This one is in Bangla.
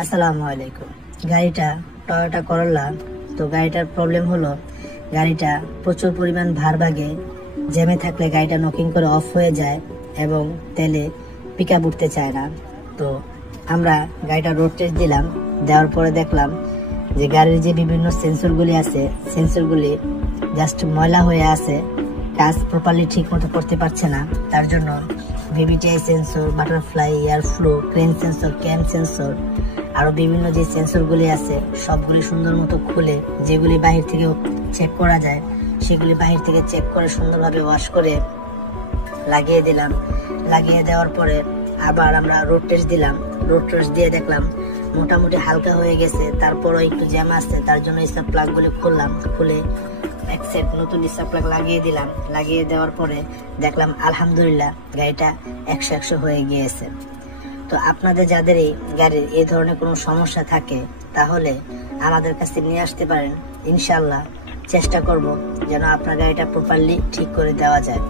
আসসালামু আলাইকুম। গাড়িটা টয়োটা করোলা। তো গাড়িটার প্রবলেম হলো গাড়িটা প্রচুর পরিমাণ ভার ভাগে, জ্যামে থাকলে গাড়িটা নকিং করে অফ হয়ে যায় এবং তেলে পিক আপ উঠতে চায় না। তো আমরা গাড়িটা রোড টেস্ট দিলাম, দেওয়ার পরে দেখলাম যে গাড়ির যে বিভিন্ন সেন্সরগুলি আছে, সেন্সরগুলি জাস্ট ময়লা হয়ে আছে, কাজ প্রপারলি ঠিক মতো করতে পারছে না। তার জন্য VVTI sensor, butterfly, air flow, crank sensor, cam sensor, আরো বিভিন্ন যে সেন্সরগুলি আছে সবগুলি সুন্দর মতো খুলে, যেগুলি বাহির থেকে চেক করা যায় সেগুলি বাহির থেকে চেক করে সুন্দরভাবে ওয়াশ করে লাগিয়ে দিলাম। লাগিয়ে দেওয়ার পরে আবার আমরা রোড টেস্ট দিলাম। রোড টেস্ট দিয়ে দেখলাম মোটামুটি হালকা হয়ে গেছে, তারপরও একটু জ্যাম আসছে। তার জন্য স্টার প্লাগগুলি খুললাম, খুলে এক সেট নতুন স্টার প্লাগ লাগিয়ে দিলাম। লাগিয়ে দেওয়ার পরে দেখলাম আলহামদুলিল্লাহ গাড়িটা 100 হয়ে গিয়েছে। তো আপনাদের যাদের এই গাড়ির এই ধরনের কোনো সমস্যা থাকে তাহলে আমাদের কাছে নিয়ে আসতে পারেন। ইনশাল্লাহ চেষ্টা করব যেন আপনার গাড়িটা প্রপারলি ঠিক করে দেওয়া যায়।